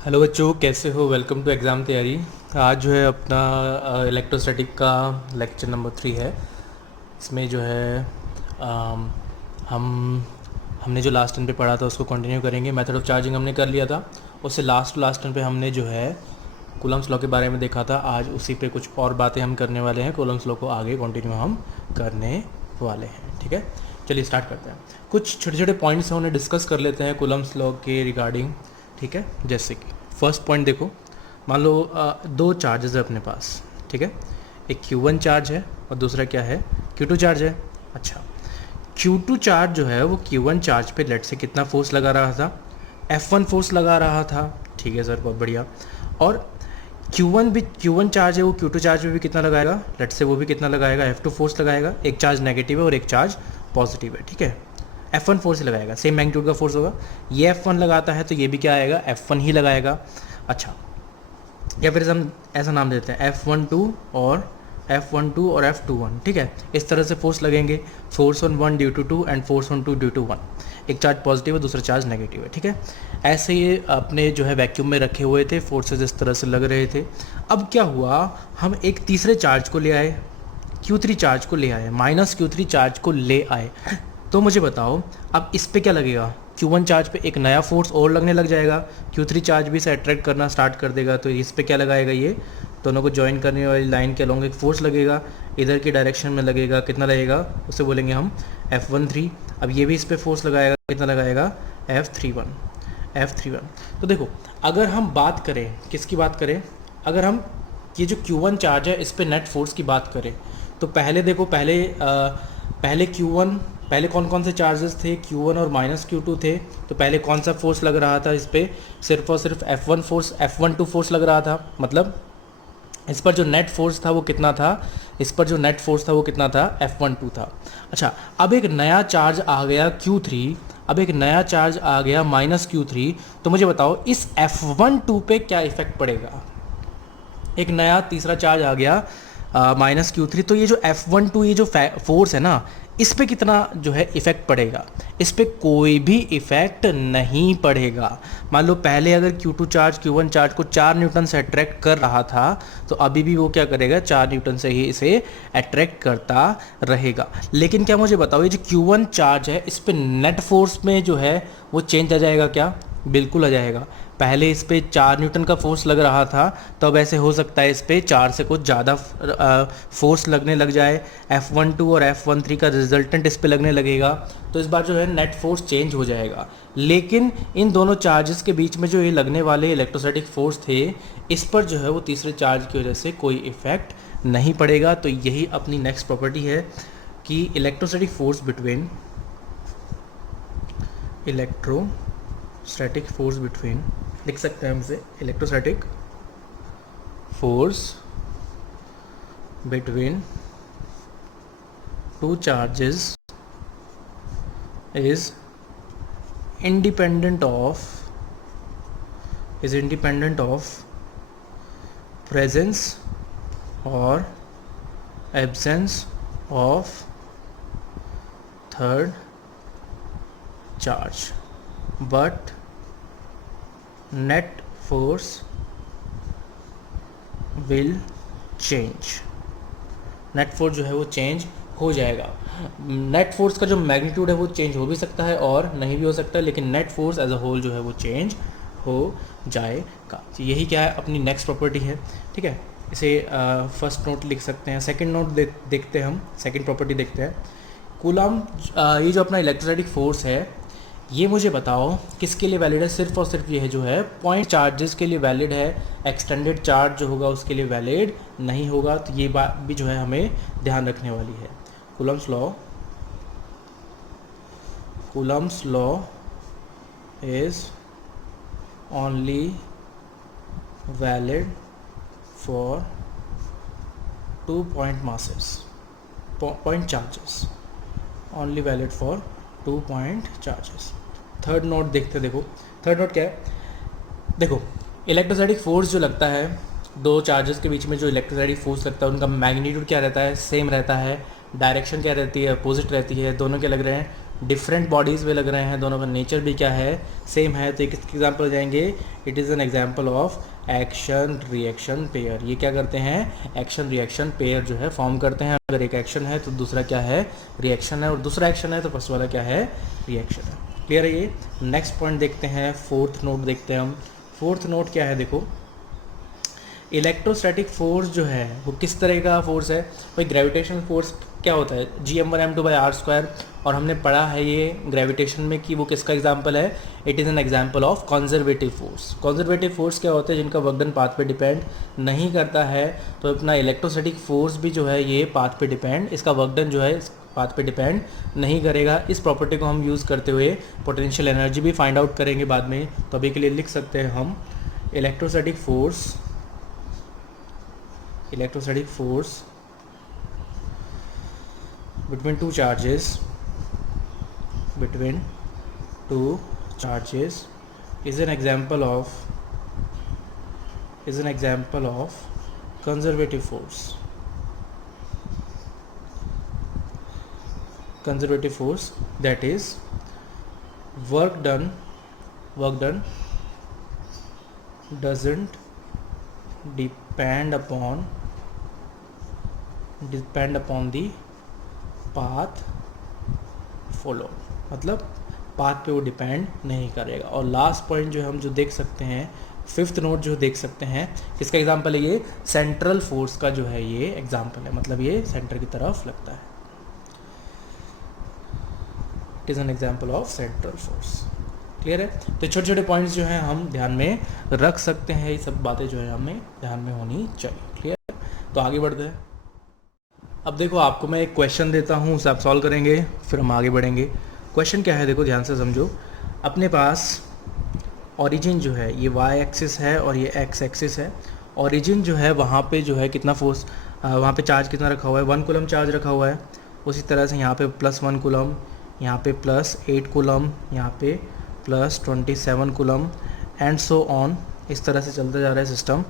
Hello बच्चों, कैसे हो? वेलकम टू एग्ज़ाम तैयारी। आज जो है अपना इलेक्ट्रोस्टैटिक का लेक्चर नंबर 3 है। इसमें जो है अम, हम हमने जो लास्ट टर्न पे पढ़ा था उसको कंटिन्यू करेंगे। मेथड ऑफ चार्जिंग हमने कर लिया था। उससे लास्ट टर्न पे हमने जो है कूलम्स लॉ के बारे में देखा था। आज उसी पे कुछ और बातें हम करने वाले हैं। कूलम्स लॉ को आगे कंटिन्यू हम करने वाले हैं। ठीक है, चलिए स्टार्ट करते हैं। कुछ छोटे छोटे पॉइंट्स हैं, उन्हें डिस्कस कर लेते हैं कूलम्स लॉ के रिगार्डिंग। ठीक है, जैसे कि फर्स्ट पॉइंट देखो, मान लो दो चार्जेस है अपने पास। ठीक है, एक Q1 चार्ज है और दूसरा क्या है, Q2 चार्ज है। अच्छा, Q2 चार्ज जो है वो Q1 चार्ज पे लेट से कितना फोर्स लगा रहा था, F1 फोर्स लगा रहा था। ठीक है सर, बहुत बढ़िया। और Q1 चार्ज है वो Q2 चार्ज पे भी कितना लगाएगा, लेट से वो भी कितना लगाएगा, F2 फोर्स लगाएगा। एक चार्ज नेगेटिव है और एक चार्ज पॉजिटिव है। ठीक है, F1 फोर्स ही लगाएगा, सेम मैग्नीट्यूड का फोर्स होगा। ये F1 लगाता है तो ये भी क्या आएगा, F1 ही लगाएगा। अच्छा, या फिर हम ऐसा नाम देते हैं F12 और F12 और F21। ठीक है, इस तरह से फोर्स लगेंगे, force on 1 due to 2 and force on 2 due to 1। एक चार्ज पॉजिटिव है, दूसरा चार्ज नेगेटिव है। ठीक है, ऐसे ये अपने जो है वैक्यूम में रखे हुए थे, फोर्सेस इस तरह से लग रहे थे। अब क्या हुआ, हम एक तीसरे चार्ज को ले आए, Q3 चार्ज को ले आए, -Q3 चार्ज को ले आए। तो मुझे बताओ अब इस पे क्या लगेगा, Q1 चार्ज पे एक नया फोर्स और लगने लग जाएगा, Q3 चार्ज भी इसे अट्रैक्ट करना स्टार्ट कर देगा। तो इस पे क्या लगाएगा, ये दोनों को ज्वाइन करने वाली लाइन के अलोंग एक फोर्स लगेगा, इधर की डायरेक्शन में लगेगा। कितना लगेगा, उसे बोलेंगे हम F13। अब ये भी इस पे फोर्स लगाएगा, कितना लगाएगा, F31। तो देखो, अगर हम बात करें, किसकी बात करें, अगर हम ये जो Q1 चार्ज है इस पे नेट फोर्स की बात करें तो पहले देखो, पहले Q1, पहले कौन कौन से चार्जेस थे, Q1 और -Q2 थे। तो पहले कौन सा फोर्स लग रहा था इस पर, सिर्फ और सिर्फ F12 फोर्स लग रहा था। मतलब इस पर जो नेट फोर्स था वो कितना था, इस पर जो नेट फोर्स था वो कितना था, F12 था। अच्छा, अब एक नया चार्ज आ गया Q3, अब एक नया चार्ज आ गया -Q3। तो मुझे बताओ इस F12 पे क्या इफेक्ट पड़ेगा। एक नया तीसरा चार्ज आ गया -Q3, तो ये जो F12, ये जो फोर्स है ना, इस पे कितना जो है इफ़ेक्ट पड़ेगा, इस पे कोई भी इफ़ेक्ट नहीं पड़ेगा। मान लो पहले अगर Q2 चार्ज Q1 चार्ज को 4 न्यूटन से अट्रैक्ट कर रहा था, तो अभी भी वो क्या करेगा, 4 न्यूटन से ही इसे अट्रैक्ट करता रहेगा। लेकिन क्या मुझे बताओ, ये जो Q1 चार्ज है इस पे नेट फोर्स में जो है वो चेंज आ जाएगा क्या, बिल्कुल आ जाएगा। पहले इस पे 4 न्यूटन का फोर्स लग रहा था, तो अब ऐसे हो सकता है इस पे 4 से कुछ ज़्यादा फोर्स लगने लग जाए, F12 और F13 का रिजल्टेंट इस पे लगने लगेगा। तो इस बार जो है नेट फोर्स चेंज हो जाएगा। लेकिन इन दोनों चार्जेस के बीच में जो ये लगने वाले इलेक्ट्रोस्टैटिक फोर्स थे, इस पर जो है वो तीसरे चार्ज की वजह से कोई इफेक्ट नहीं पड़ेगा। तो यही अपनी नेक्स्ट प्रॉपर्टी है कि इलेक्ट्रोस्टैटिक फोर्स बिटवीन लिख सकते हैं हम इसे, electrostatic force between two charges is independent of presence और absence of third charge, but net force will change. Net force जो है वो चेंज हो जाएगा। नेट फोर्स का जो मैग्नीट्यूड है वो चेंज हो भी सकता है और नहीं भी हो सकता है, लेकिन net force as a whole जो है वो चेंज हो जाएगा। तो यही क्या है, अपनी नेक्स्ट प्रॉपर्टी है। ठीक है, इसे फर्स्ट नोट लिख सकते हैं। सेकंड नोट देखते हैं हम, सेकंड प्रॉपर्टी देखते हैं। कूलम, ये जो अपना इलेक्ट्रोस्टैटिक फोर्स है, ये मुझे बताओ किसके लिए वैलिड है, सिर्फ और सिर्फ ये है जो है पॉइंट चार्जेस के लिए वैलिड है। एक्सटेंडेड चार्ज जो होगा उसके लिए वैलिड नहीं होगा। तो ये बात भी जो है हमें ध्यान रखने वाली है। Coulomb's law is only valid for 2 point masses, point charges, only valid for 2 point charges. Third note देखते, देखो थर्ड नोट क्या है। देखो, इलेक्ट्रोस्टैटिक फोर्स जो लगता है, दो चार्जेस के बीच में जो इलेक्ट्रोस्टैटिक फोर्स लगता है, उनका मैग्नीट्यूड क्या रहता है, सेम रहता है। डायरेक्शन क्या रहती है, अपोजिट रहती है। दोनों क्या लग रहे हैं, डिफरेंट बॉडीज़ में लग रहे हैं, दोनों का नेचर भी क्या है, सेम है, तो एक एग्जाम्पल हो जाएंगे, it is an example of action reaction pair. ये क्या करते हैं, एक्शन रिएक्शन पेयर जो है फॉर्म करते हैं। अगर एक एक्शन है तो दूसरा क्या है, रिएक्शन है, और दूसरा एक्शन है तो फर्स्ट वाला क्या है, रिएक्शन है। क्लियर है ये। नेक्स्ट पॉइंट देखते हैं, फोर्थ नोट देखते हैं हम। फोर्थ नोट क्या है, देखो इलेक्ट्रोस्टैटिक फोर्स जो है वो किस तरह का फोर्स है भाई। ग्रेविटेशनल फोर्स क्या होता है, Gm1m2/r², और हमने पढ़ा है ये ग्रेविटेशन में कि वो किसका एग्जांपल है, it is an example of conservative force. Conservative force क्या होते हैं, जिनका वर्क डन पाथ पे डिपेंड नहीं करता है। तो अपना इलेक्ट्रोस्टैटिक फोर्स भी जो है ये पाथ पे डिपेंड, इसका वर्क डन जो है पाथ पे डिपेंड नहीं करेगा। इस प्रॉपर्टी को हम यूज़ करते हुए पोटेंशियल एनर्जी भी फाइंड आउट करेंगे बाद में। तो अभी के लिए लिख सकते हैं हम electrostatic force between two charges is an example of conservative force that is work done doesn't depend upon the path follow, मतलब पाथ पे वो डिपेंड नहीं करेगा। और लास्ट पॉइंट जो हम जो देख सकते हैं, फिफ्थ नोट जो देख सकते हैं, किसका एग्जांपल है ये, सेंट्रल फोर्स का जो है ये एग्जांपल है, मतलब ये सेंटर की तरफ लगता है। It is an example of central force. Clear है। तो छोटे छोटे पॉइंट्स जो हैं हम ध्यान में रख सकते हैं, ये सब बातें जो है हमें ध्यान में होनी चाहिए। क्लियर है। तो आगे बढ़ते हैं। अब देखो आपको मैं एक क्वेश्चन देता हूँ, उसे आप सॉल्व करेंगे, फिर हम आगे बढ़ेंगे। क्वेश्चन क्या है, देखो ध्यान से समझो। अपने पास ओरिजिन जो है ये वाई एक्सिस है और ये एक्स एक्सिस है। ओरिजिन जो है वहाँ पे जो है कितना फोर्स, वहाँ पे चार्ज कितना रखा हुआ है, 1 कूलम चार्ज रखा हुआ है। उसी तरह से यहाँ पे +1 कूलम, यहाँ पे +8 कूलम, यहाँ पे +27 कूलम एंड सो ऑन। इस तरह से चलता जा रहा है सिस्टम,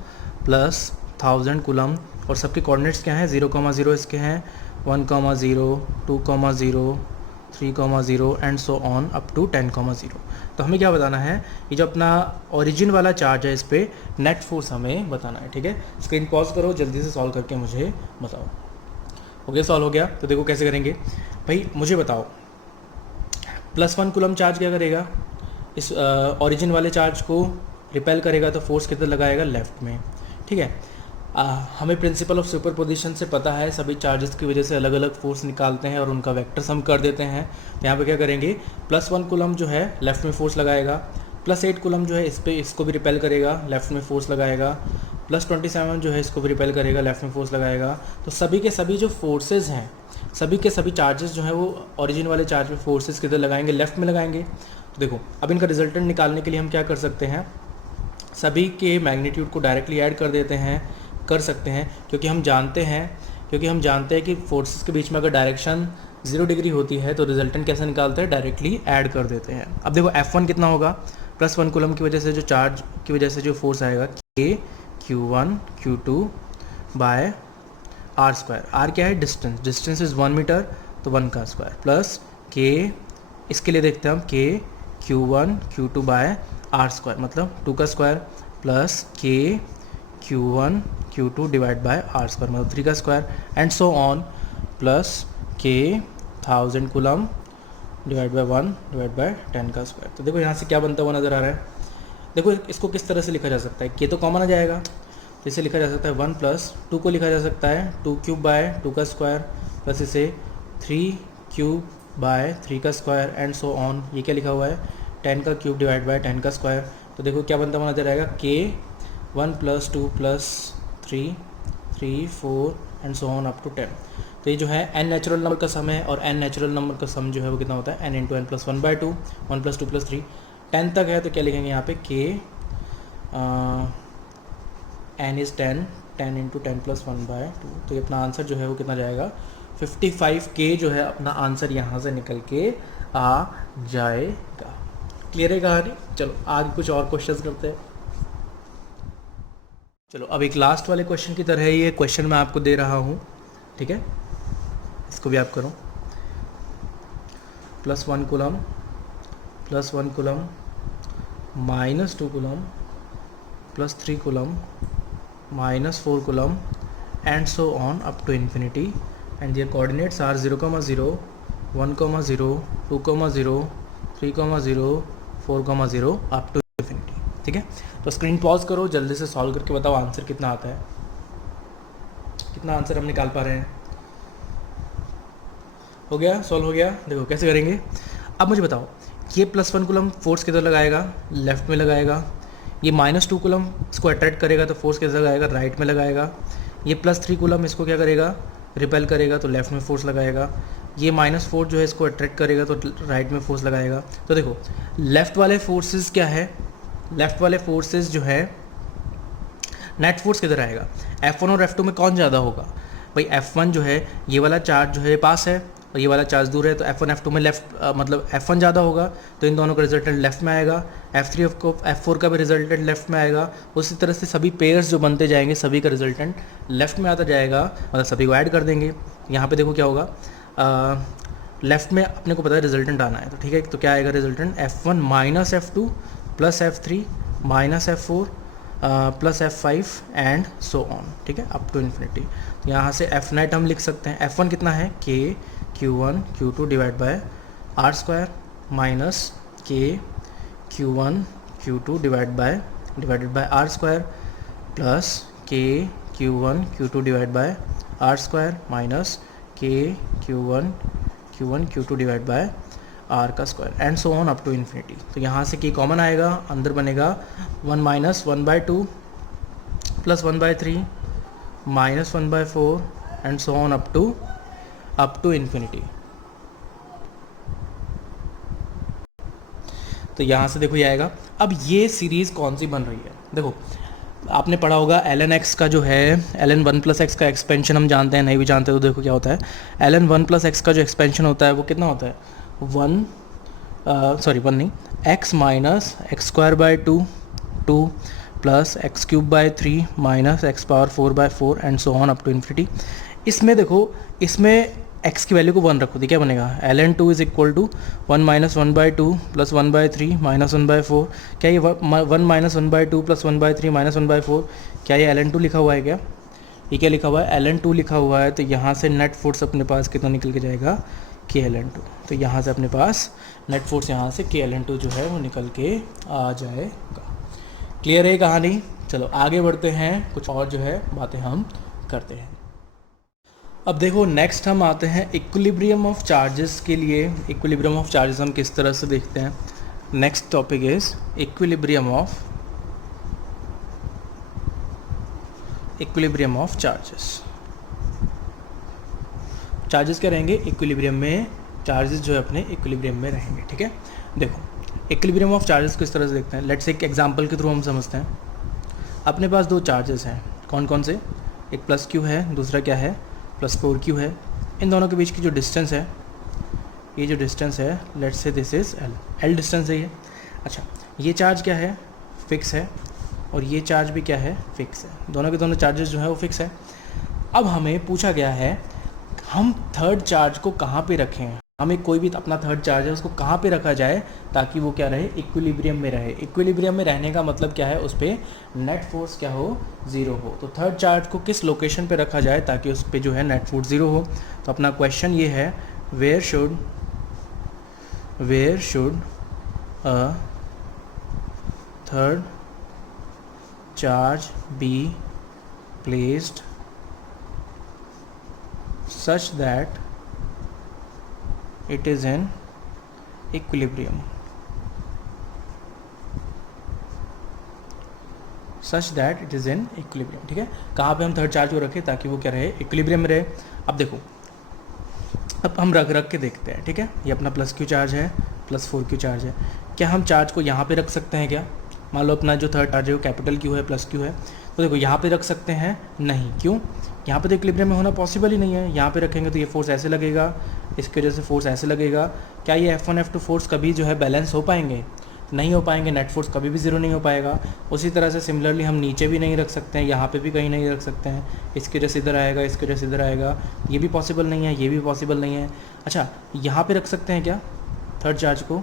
+1000 कूलम। और सबके कोऑर्डिनेट्स क्या हैं, 0,0 इसके हैं, 1,0, 2,0, 3,0 and so on up to 10,0। तो हमें क्या बताना है, ये जो अपना ओरिजिन वाला चार्ज है इस पर नेट फोर्स हमें बताना है। ठीक है, स्क्रीन पॉज करो, जल्दी से सॉल्व करके मुझे बताओ। हो गया, सॉल्व हो गया। तो देखो कैसे करेंगे भाई, मुझे बताओ। +1 कूलम चार्ज क्या करेगा, इस ओरिजिन वाले चार्ज को रिपेल करेगा, तो फोर्स कितना लगाएगा, लेफ्ट में। ठीक है, हमें प्रिंसिपल ऑफ सुपरपोजिशन से पता है, सभी चार्जेस की वजह से अलग अलग फोर्स निकालते हैं और उनका वेक्टर सम कर देते हैं। तो यहाँ पे क्या करेंगे, +1 कूलम जो है लेफ़्ट में फोर्स लगाएगा, +8 कूलम जो है इस पर इसको भी रिपेल करेगा, लेफ़्ट में फोर्स लगाएगा, +27 जो है इसको भी रिपेल करेगा, लेफ़्ट में फोर्स लगाएगा। तो सभी के सभी जो फोर्सेज हैं, सभी के सभी चार्जेस जो हैं वो ओरिजिन वाले चार्ज में फोर्सेज किधर लगाएंगे, लेफ़्ट में लगाएंगे। तो देखो अब इनका रिजल्टेंट निकालने के लिए हम क्या कर सकते हैं, सभी के मैग्नीट्यूड को डायरेक्टली ऐड कर सकते हैं, क्योंकि हम जानते हैं कि फोर्सेस के बीच में अगर डायरेक्शन 0 डिग्री होती है तो रिजल्टेंट कैसे निकालते हैं, डायरेक्टली ऐड कर देते हैं। अब देखो F1 कितना होगा, +1 कूलम की वजह से जो चार्ज की वजह से जो फोर्स आएगा, K Q1 Q2 bye r²। r क्या है, डिस्टेंस इज़ 1 मीटर, तो 1 का स्क्वायर, प्लस K, इसके लिए देखते हैं हम, K Q1 Q2 bye r², मतलब 2 का square, plus K Q1 Q2 divide bye r², मतलब 3 का square and so on, plus K 1000 coulomb divide by 1 divide by 10 का स्क्वायर। तो देखो यहाँ से क्या बनता हुआ नज़र आ रहा है। देखो इसको किस तरह से लिखा जा सकता है, K तो कॉमन आ जाएगा, तो इसे लिखा जा सकता है 1 + 2 को लिखा जा सकता है 2 क्यूब बाय 2 का स्क्वायर, प्लस इसे 3 क्यूब बाय 3 का स्क्वायर एंड सो ऑन। ये क्या लिखा हुआ है, 10 का क्यूब डिवाइड बाय 10 का स्क्वायर। तो देखो क्या बनता हुआ नज़र आएगा, K 1 + 2 + 3 3 4 and so on up to 10। तो ये जो है n नेचुरल नंबर का सम है, और n नेचुरल नंबर का सम जो है वो कितना होता है, n × n + 1/2, 1 + 2 + 3, 10 तक है। तो क्या लिखेंगे यहाँ पे, K n इज़ 10, 10 × 10 + 1/2। तो ये अपना आंसर जो है वो कितना जाएगा, 55K जो है अपना आंसर यहाँ से निकल के आ जाएगा। क्लियर है कहानी। चलो आगे कुछ और क्वेश्चंस करते हैं। चलो अब एक लास्ट वाले क्वेश्चन की तरह ये क्वेश्चन मैं आपको दे रहा हूँ, ठीक है, इसको भी आप करो। Plus 1 coulomb, plus 1 coulomb, minus 2 coulomb, plus 3 coulomb, minus 4 coulomb, and so on up to infinity, and their coordinates are 0, 0, 1, 0, 2, 0, 3, 0, 4, 0 up to infinity। ठीक है, तो स्क्रीन पॉज करो, जल्दी से सॉल्व करके बताओ आंसर कितना आता है, कितना आंसर हम निकाल पा रहे हैं। हो गया, सॉल्व हो गया। देखो कैसे करेंगे। अब मुझे बताओ, ये प्लस 1 कूलम फोर्स किधर लगाएगा, लेफ्ट में लगाएगा। ये माइनस 2 कूलम इसको अट्रैक्ट करेगा तो फोर्स किधर लगाएगा, राइट में लगाएगा। ये प्लस 3 कूलम इसको क्या करेगा, रिपेल करेगा तो लेफ्ट में फोर्स लगाएगा। ये माइनस 4 जो है इसको अट्रैक्ट करेगा तो राइट में फोर्स लगाएगा। तो देखो लेफ़्ट वाले फोर्सेस क्या है, लेफ़्ट वाले फोर्सेस जो है नेट फोर्स किधर आएगा, F1 और F2 में कौन ज़्यादा होगा। भाई F1 जो है ये वाला चार्ज जो है पास है और ये वाला चार्ज दूर है, तो F1 F2 में लेफ्ट मतलब F1 ज़्यादा होगा तो इन दोनों का रिजल्टेंट लेफ्ट में आएगा। F3 F4 का भी रिजल्टेंट लेफ्ट में आएगा। उसी तरह से सभी पेयर्स जो बनते जाएंगे सभी का रिजल्टेंट लेफ्ट में आता जाएगा, मतलब सभी को ऐड कर देंगे। यहाँ पे देखो क्या होगा, लेफ्ट में अपने को पता है रिजल्टेंट आना है, तो ठीक है, तो क्या आएगा resultant, F1 minus F2 plus F3 minus F4 plus F5 and so on. ठीक है, अप टू इन्फिनिटी। यहाँ से F नेट हम लिख सकते हैं, F1 कितना है, K Q1 Q2 divide by R square minus K Q1 Q2 divided by R square plus K Q1 Q2 divide by R square minus K Q1 Q2 divide by R का square and so on up to infinity. तो यहाँ से K common आएगा, अंदर बनेगा 1 minus 1/2 plus 1/3 minus 1/4 and so on up to infinity. तो यहाँ से देखो ये आएगा। अब ये सीरीज़ कौन सी बन रही है, देखो आपने पढ़ा होगा ln x का जो है ln 1 प्लस एक्स का एक्सपेंशन हम जानते हैं, नहीं भी जानते तो देखो क्या होता है, ln 1 प्लस एक्स का जो एक्सपेंशन होता है वो कितना होता है, 1 नहीं, x minus x square by 2 plus x cube by 3 minus x power 4/4 and so on up to infinity. इसमें देखो, इसमें x की वैल्यू को 1 रखो तो क्या बनेगा, ln 2 is equal to 1 minus 1/2 plus 1/3 minus 1/4। क्या ये 1 माइनस 1/2 प्लस 1/3 माइनस 1/4, क्या ये ln 2 लिखा हुआ है क्या, ये क्या लिखा हुआ है, ln 2 लिखा हुआ है। तो यहाँ से नेट फोर्स अपने पास कितना निकल के जाएगा, k ln 2। तो यहाँ से अपने पास नेट फोर्स यहाँ से k ln 2 जो है वो निकल के आ जाएगा। क्लियर है कहानी। चलो आगे बढ़ते हैं, कुछ और जो है बातें हम करते हैं। अब देखो नेक्स्ट हम आते हैं इक्विलिब्रियम ऑफ चार्जेस के लिए। इक्विलिब्रियम ऑफ चार्जेस हम किस तरह से देखते हैं। Next topic is equilibrium of charges. Charges क्या रहेंगे इक्विलिब्रियम में, चार्जेस जो है अपने इक्विलिब्रियम में रहेंगे। ठीक है, देखो इक्विलिब्रियम ऑफ चार्जेस किस तरह से देखते हैं, लेट्स एक एग्जांपल के थ्रू हम समझते हैं। अपने पास दो चार्जेस हैं, कौन कौन से, एक प्लस क्यू है, दूसरा क्या है प्लस 4q है। इन दोनों के बीच की जो डिस्टेंस है, ये जो डिस्टेंस है let's say this is L distance है ये। अच्छा, ये चार्ज क्या है, फिक्स है, और ये चार्ज भी क्या है, फिक्स है। दोनों के दोनों चार्जेस जो है वो फिक्स है। अब हमें पूछा गया है हम थर्ड चार्ज को कहाँ पे रखें, हमें कोई भी अपना थर्ड चार्ज है उसको कहाँ पे रखा जाए ताकि वो क्या रहे, इक्विलिब्रियम में रहे। इक्विलिब्रियम में रहने का मतलब क्या है, उस पर नेट फोर्स क्या हो, ज़ीरो हो। तो थर्ड चार्ज को किस लोकेशन पे रखा जाए ताकि उस पर जो है नेट फोर्स ज़ीरो हो। तो अपना क्वेश्चन ये है, where should a third charge be placed such that it is in equilibrium, ठीक है। कहाँ पे हम थर्ड चार्ज को रखें ताकि वो क्या रहे, इक्विलिब्रियम में रहे। अब देखो, अब हम रख के देखते हैं। ठीक है, ये अपना प्लस क्यू चार्ज है, प्लस 4q चार्ज है। क्या हम चार्ज को यहाँ पे रख सकते हैं क्या, मान लो अपना जो थर्ड चार्ज है वो कैपिटल क्यू है, प्लस क्यू है, तो देखो यहाँ पे रख सकते हैं, नहीं, क्यों, यहाँ पे तो इक्विलिब्रियम में होना पॉसिबल ही नहीं है। यहाँ पे रखेंगे तो ये फोर्स ऐसे लगेगा, इसकी वजह से फोर्स ऐसे लगेगा। क्या ये F1 F2 फोर्स कभी जो है बैलेंस हो पाएंगे, नहीं हो पाएंगे, नेट फोर्स कभी भी ज़ीरो नहीं हो पाएगा। उसी तरह से सिमिलरली हम नीचे भी नहीं रख सकते हैं, यहाँ पे भी कहीं नहीं रख सकते हैं, इसकी वजह से इधर आएगा, इसकी वजह से इधर आएगा, ये भी पॉसिबल नहीं है, ये भी पॉसिबल नहीं है। अच्छा, यहाँ पे रख सकते हैं क्या, थर्ड चार्ज को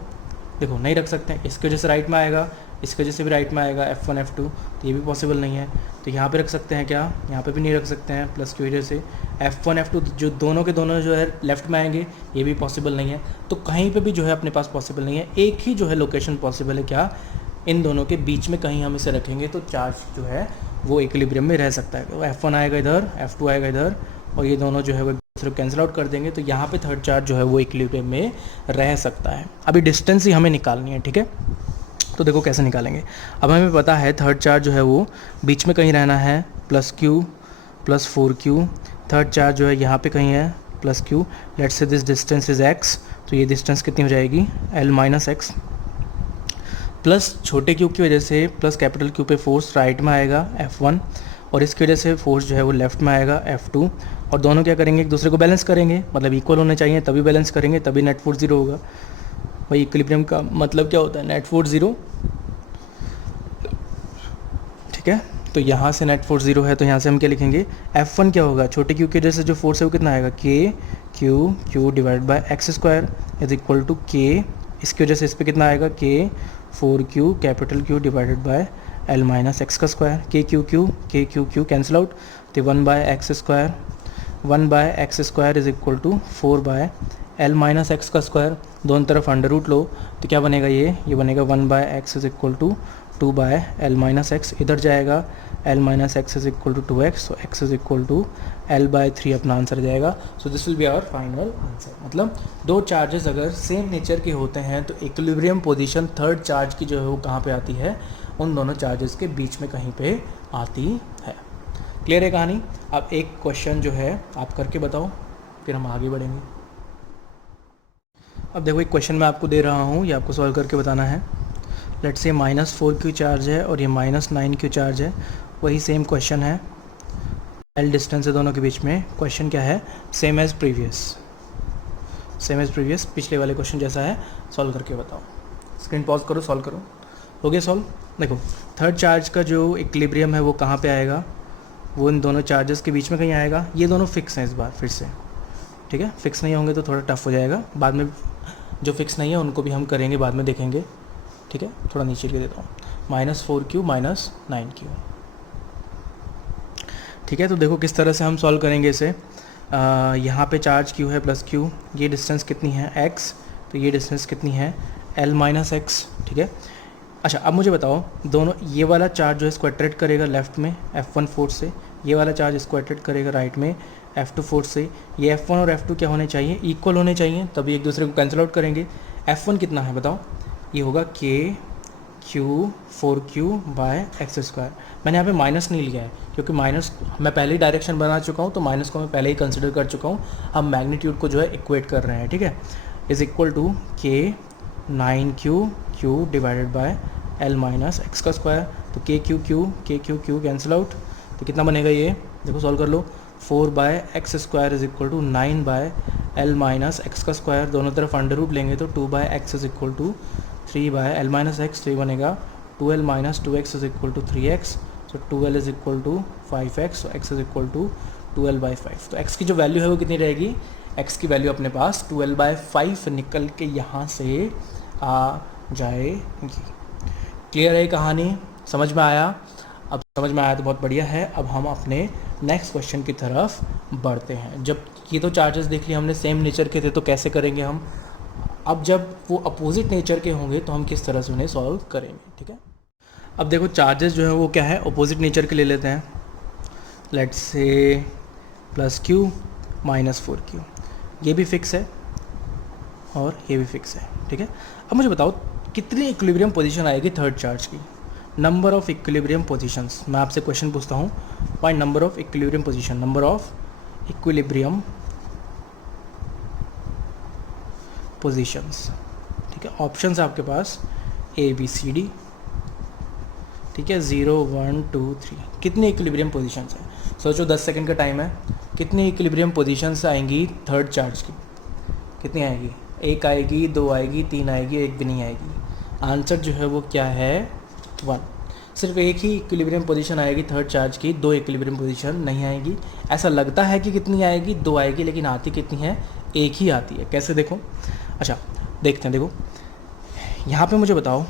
देखो नहीं रख सकते हैं, इसकी वजह से राइट में आएगा, इसकी वजह से भी राइट में आएगा F1 F2, तो ये भी पॉसिबल नहीं है। तो यहाँ पे रख सकते हैं क्या, यहाँ पे भी नहीं रख सकते हैं प्लस की वजह से। F1 F2 जो दोनों के दोनों जो है लेफ्ट में आएंगे, ये भी पॉसिबल नहीं है। तो कहीं पे भी जो है अपने पास पॉसिबल नहीं है, एक ही जो है लोकेशन पॉसिबल है, क्या, इन दोनों के बीच में कहीं हम इसे रखेंगे तो चार्ज जो है वो इक्विलिब्रियम में रह सकता है। तो F1 आएगा इधर, F2 आएगा इधर, और ये दोनों जो है वो सिर्फ कैंसिल आउट कर देंगे, तो यहाँ पे थर्ड चार्ज जो है वो इक्विलिब्रियम में रह सकता है। अभी डिस्टेंस ही हमें निकालनी है, ठीक है। तो देखो कैसे निकालेंगे। अब हमें पता है थर्ड चार्ज जो है वो बीच में कहीं रहना है, plus Q plus 4Q। Third charge जो है यहाँ पे कहीं है, plus Q। Let's say this distance is x, तो ये डिस्टेंस कितनी हो जाएगी, L माइनस एक्स, प्लस छोटे Q की वजह से प्लस कैपिटल Q पे फोर्स राइट में आएगा F1, और इसकी वजह से फोर्स जो है वो लेफ्ट में आएगा F2, और दोनों क्या करेंगे, एक दूसरे को बैलेंस करेंगे, मतलब इक्वल होने चाहिए, तभी बैलेंस करेंगे, तभी नेट फोर्स 0 होगा। भाई इक्विलिब्रियम का मतलब क्या होता है, नेट फोर्स 0, ठीक है। तो यहाँ से नेट फोर्स 0 है, तो यहाँ से हम क्या लिखेंगे, F1 क्या होगा, छोटे Q की वजह से जो फोर्स है वो कितना आएगा, Q divide by x square is equal to K, इसकी वजह से इस पर कितना आएगा, K4Q capital Q divided by L minus x का स्क्वायर, K कैंसिल आउट, तो 1 by x square is equal to 4 by L minus x का स्क्वायर, दोनों तरफ अंडर रूट लो, तो क्या बनेगा, ये बनेगा 1 by x is equal to 2 by L minus x, इधर जाएगा L minus x is equal to 2x, तो x is equal to L by 3 अपना आंसर जाएगा। So this will be our final answer. मतलब दो चार्जेस अगर same nature के होते हैं तो इक्विलिब्रियम पोजीशन थर्ड चार्ज की जो है वो कहाँ पे आती है, उन दोनों चार्जेस के बीच में कहीं पे आती है। क्लियर है कहानी। अब एक क्वेश्चन जो है आप करके बताओ, फिर हम आगे बढ़ेंगे। अब देखो एक क्वेश्चन मैं आपको दे रहा हूँ, ये आपको सॉल्व करके बताना है। लेट्स से -4Q चार्ज है और ये -9Q चार्ज है, वही सेम क्वेश्चन है, L डिस्टेंस है दोनों के बीच में। क्वेश्चन क्या है, सेम एज प्रीवियस, पिछले वाले क्वेश्चन जैसा है, सॉल्व करके बताओ। स्क्रीन पॉज करो, सॉल्व करो। हो गया सॉल्व। देखो थर्ड चार्ज का जो इक्विलिब्रियम है वो कहाँ पे आएगा, वो इन दोनों चार्जेस के बीच में कहीं आएगा। ये दोनों फिक्स हैं इस बार फिर से, ठीक है। फिक्स नहीं होंगे तो थोड़ा टफ हो जाएगा, बाद में जो फिक्स नहीं है उनको भी हम करेंगे, बाद में देखेंगे, ठीक है। थोड़ा नीचे ले देता हूँ, -4Q -9Q, ठीक है। तो देखो किस तरह से हम सॉल्व करेंगे इसे। यहाँ पे चार्ज Q है प्लस Q, ये डिस्टेंस कितनी है x, तो ये डिस्टेंस कितनी है L माइनस एक्स, ठीक है। अच्छा अब मुझे बताओ, दोनों ये वाला चार्ज जो है इसको अट्रैक्ट करेगा लेफ्ट में F1 फोर्स से, ये वाला चार्ज इसको अट्रैक्ट करेगा राइट में F2 फोर्स से। ये F1 और F2 क्या होने चाहिए, इक्वल होने चाहिए, तभी एक दूसरे को कैंसिल आउट करेंगे। F1 कितना है बताओ, ये होगा K4Q बाय एक्स स्क्वायर। मैंने यहाँ पे माइनस नहीं लिया है क्योंकि माइनस मैं पहले ही डायरेक्शन बना चुका हूँ, तो माइनस को मैं पहले ही कंसिडर कर चुका हूँ। हम मैग्नीट्यूड को जो है इक्वेट कर रहे हैं, ठीक है। Is equal to K9Q divided by L minus x का स्क्वायर, तो K कैंसिल आउट, तो कितना बनेगा ये, देखो सॉल्व कर लो। 4 by x square is equal to 9 by L minus x का स्क्वायर, दोनों तरफ अंडर रूट लेंगे तो 2 by x is equal to 3 by L minus x, तो ये बनेगा 2L minus 2x is equal to 3x, तो 2L is equal to 5x, तो x is equal to 2L by 5। तो x की जो वैल्यू है वो कितनी रहेगी, x की वैल्यू अपने पास 2L बाई 5 निकल के यहाँ से आ जाएगी। क्लियर है कहानी, समझ में आया। अब समझ में आया तो बहुत बढ़िया है। अब हम अपने नेक्स्ट क्वेश्चन की तरफ बढ़ते हैं। जब ये तो चार्जेस देख लिए हमने सेम नेचर के थे, तो कैसे करेंगे हम। अब जब वो अपोजिट नेचर के होंगे तो हम किस तरह से उन्हें सॉल्व करेंगे, ठीक है। अब देखो चार्जेस जो है वो क्या है, अपोजिट नेचर के ले लेते हैं। लेट्स से +Q -4Q, ये भी फिक्स है और ये भी फिक्स है, ठीक है। अब मुझे बताओ कितनी इक्विलिब्रियम पोजीशन आएगी थर्ड चार्ज की, नंबर ऑफ इक्विलिब्रियम पोजीशंस। मैं आपसे क्वेश्चन पूछता हूँ, find number of equilibrium position, number of equilibrium positions, ठीक है। ऑप्शंस आपके पास ABCD, ठीक है, 0 1 2 3। कितनी इक्विलिब्रियम पोजीशंस हैं, सोचो 10 सेकंड का टाइम है। कितनी इक्विलिब्रियम पोजीशंस आएंगी थर्ड चार्ज की, कितनी आएगी, 1 आएगी, 2 आएगी, 3 आएगी, 1 भी नहीं आएगी। आंसर जो है वो क्या है, 1। सिर्फ एक ही इक्विलिब्रियम पोजीशन आएगी थर्ड चार्ज की, 2 इक्विलिब्रियम पोजीशन नहीं आएगी। ऐसा लगता है कि कितनी आएगी, 2 आएगी, लेकिन आती कितनी है, 1 ही आती है। कैसे देखो, अच्छा देखते हैं। देखो यहाँ पे मुझे बताओ,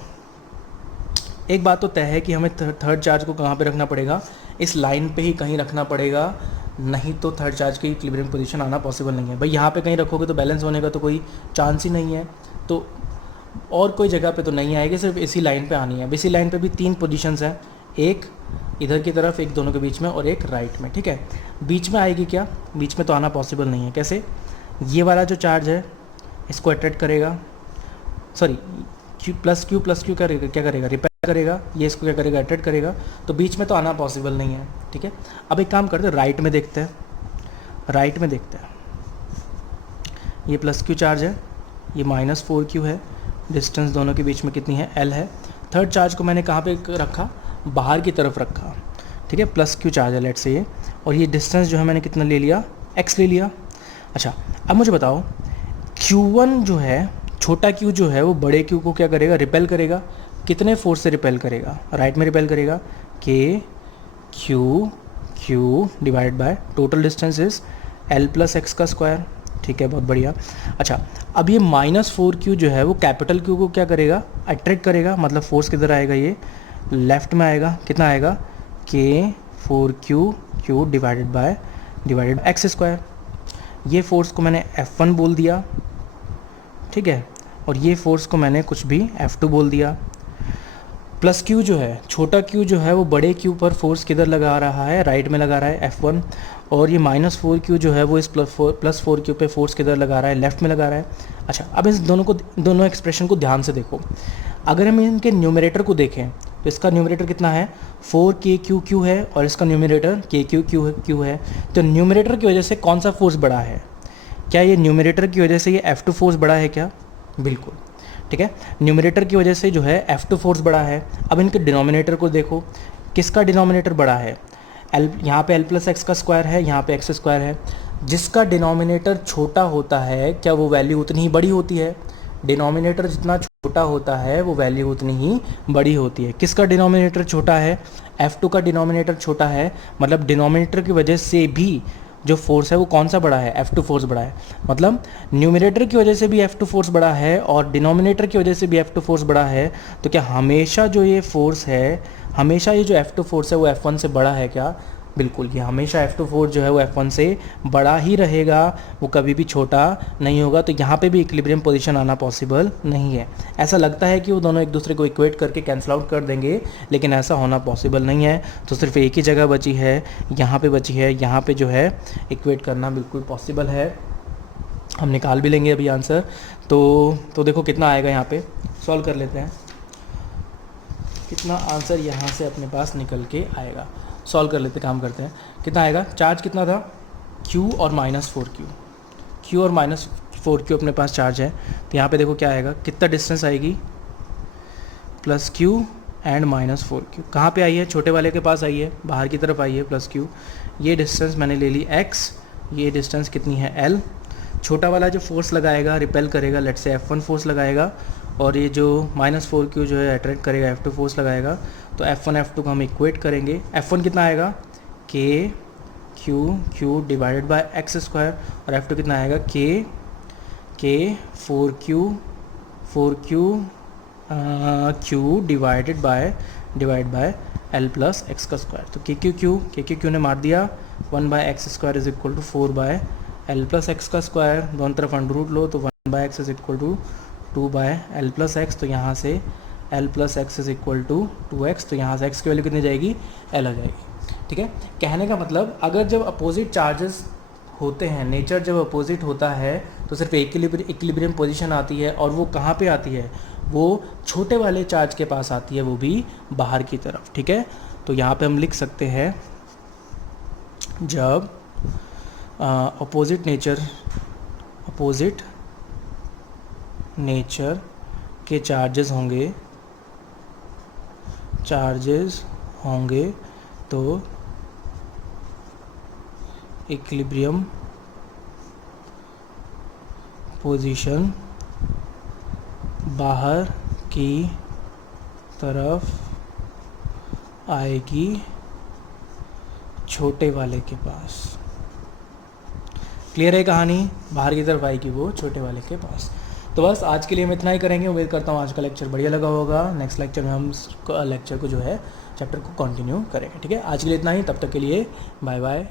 एक बात तो तय है कि हमें थर्ड चार्ज को कहाँ पे रखना पड़ेगा, इस लाइन पे ही कहीं रखना पड़ेगा, नहीं तो थर्ड चार्ज की इक्विलिब्रियम पोजीशन आना पॉसिबल नहीं है। भाई यहाँ पे कहीं रखोगे तो बैलेंस होने का तो कोई चांस ही नहीं है, तो और कोई जगह पे तो नहीं आएगी, सिर्फ इसी लाइन पे आनी है। इसी लाइन पे भी 3 पोजीशंस हैं, एक इधर की तरफ, एक दोनों के बीच में और एक राइट में, ठीक है। बीच में आएगी क्या, बीच में तो आना पॉसिबल नहीं है। कैसे, ये वाला जो चार्ज है इसको अट्रैक्ट करेगा, सॉरी प्लस क्यू करेगा, क्या करेगा, रिपेल करेगा, ये इसको क्या करेगा, अट्रैक्ट करेगा, तो बीच में तो आना पॉसिबल नहीं है, ठीक है। अब एक काम करते हैं, राइट में देखते हैं, राइट में देखते हैं। ये प्लस क्यू चार्ज है, ये -4q है, डिस्टेंस दोनों के बीच में कितनी है, l है। थर्ड चार्ज को मैंने कहाँ पे रखा, बाहर की तरफ रखा, ठीक है। प्लस क्यू चार्ज है लेट से ये, और ये डिस्टेंस जो है मैंने कितना ले लिया, x ले लिया। अच्छा अब मुझे बताओ, q1 जो है, छोटा q जो है वो बड़े q को क्या करेगा, रिपेल करेगा। कितने फोर्स से रिपेल करेगा, राइट में रिपेल करेगा, k q divided by total distance is l plus x का स्क्वायर, ठीक है, बहुत बढ़िया। अच्छा अब ये -4q जो है वो कैपिटल Q को क्या करेगा, अट्रैक्ट करेगा, मतलब फोर्स किधर आएगा, ये लेफ्ट में आएगा, कितना आएगा, k4q डिवाइडेड एक्स स्क्वायर। ये फोर्स को मैंने F1 बोल दिया, ठीक है, और ये फोर्स को मैंने कुछ भी F2 बोल दिया। प्लस Q जो है, छोटा Q जो है वो बड़े Q पर फोर्स किधर लगा रहा है, राइट में लगा रहा है, F1, और ये -4q जो है वो इस +4q पे फोर्स किधर लगा रहा है, लेफ्ट में लगा रहा है। अच्छा अब इस दोनों एक्सप्रेशन को ध्यान से देखो, अगर हम इनके न्यूमरेटर को देखें तो इसका न्यूमरेटर कितना है, 4kq है, और इसका न्यूमरेटर kq है। तो न्यूमरेटर की वजह से कौन सा फोर्स बड़ा है, क्या ये न्यूमरेटर की वजह से ये F2 फोर्स बड़ा है क्या, बिल्कुल, ठीक है, न्यूमरेटर की वजह से जो है F2 फोर्स बड़ा है। अब इनके डिनोमिनेटर को देखो, किसका डिनोमिनेटर बड़ा है, L, यहाँ पे l प्लस एक्स का स्क्वायर है, यहाँ पे एक्स स्क्वायर है। जिसका डिनोमिनेटर छोटा होता है क्या वो वैल्यू उतनी ही बड़ी होती है, डिनोमिनेटर जितना छोटा होता है वो वैल्यू उतनी ही बड़ी होती है। किसका डिनोमिनेटर छोटा है, F2 का डिनोमिनेटर छोटा है, मतलब डिनोमिनेटर की वजह से भी जो फोर्स है वो कौन सा बड़ा है, F2 फोर्स बड़ा है। मतलब न्यूमरेटर की वजह से भी F2 फोर्स बड़ा है और डिनोमिनेटर की वजह से भी F2 फोर्स बड़ा है, तो क्या हमेशा जो ये फोर्स है, हमेशा ये जो F2 फोर्स है वो F1 से बड़ा है क्या, बिल्कुल, ये हमेशा F2 फोर्स जो है वो F1 से बड़ा ही रहेगा, वो कभी भी छोटा नहीं होगा। तो यहाँ पे भी इक्विलिब्रियम पोजीशन आना पॉसिबल नहीं है। ऐसा लगता है कि वो दोनों एक दूसरे को इक्वेट करके कैंसिल आउट कर देंगे, लेकिन ऐसा होना पॉसिबल नहीं है। तो सिर्फ एक ही जगह बची है, यहाँ पे बची है, यहाँ पे जो है इक्वेट करना बिल्कुल पॉसिबल है। हम निकाल भी लेंगे अभी आंसर। तो देखो कितना आएगा, यहाँ पे सॉल्व कर लेते हैं, कितना आंसर यहाँ से अपने पास निकल के आएगा। सॉल्व कर लेते, काम करते हैं, कितना आएगा, चार्ज कितना था, Q और -4q, Q और -4q अपने पास चार्ज है। तो यहाँ पे देखो क्या आएगा, कितना डिस्टेंस आएगी, +q एंड -4q। कहाँ पे आई है, छोटे वाले के पास आई है, बाहर की तरफ आई है +q। ये डिस्टेंस मैंने ले ली x, ये डिस्टेंस कितनी है l। छोटा वाला जो फोर्स लगाएगा, रिपेल करेगा, लेट से F1 फोर्स लगाएगा, और ये जो -4q जो है अट्रैक्ट करेगा, F2 फोर्स लगाएगा। तो F1 F2 को हम इक्वेट करेंगे। F1 कितना आएगा, q divided by x square, और F2 कितना आएगा, k 4q divided by l plus x का स्क्वायर। तो k ने मार दिया, 1/x² is equal to 4/l plus x का स्क्वायर, दोनों तरफ अंडर रूट लो, तो 1/x is equal to 2/l plus x. तो यहाँ से l plus x is equal to 2x, तो यहाँ से x की वैल्यू कितनी जाएगी, l आ जाएगी, ठीक है। कहने का मतलब अगर जब अपोजिट चार्जेस होते हैं, नेचर जब अपोजिट होता है, तो सिर्फ इक्विलिब्रियम पोजीशन आती है, और वो कहाँ पे आती है, वो छोटे वाले चार्ज के पास आती है, वो भी बाहर की तरफ, ठीक है। तो यहाँ पे हम लिख सकते हैं, जब अपोजिट नेचर के चार्जेस होंगे तो इक्विलिब्रियम पोजीशन बाहर की तरफ आएगी, छोटे वाले के पास। क्लियर है कहानी, बाहर की तरफ आएगी वो छोटे वाले के पास। तो बस आज के लिए हम इतना ही करेंगे। उम्मीद करता हूँ आज का लेक्चर बढ़िया लगा होगा। नेक्स्ट लेक्चर में हम लेक्चर को जो है चैप्टर को कंटिन्यू करेंगे। ठीक है, आज के लिए इतना ही, तब तक के लिए बाय बाय।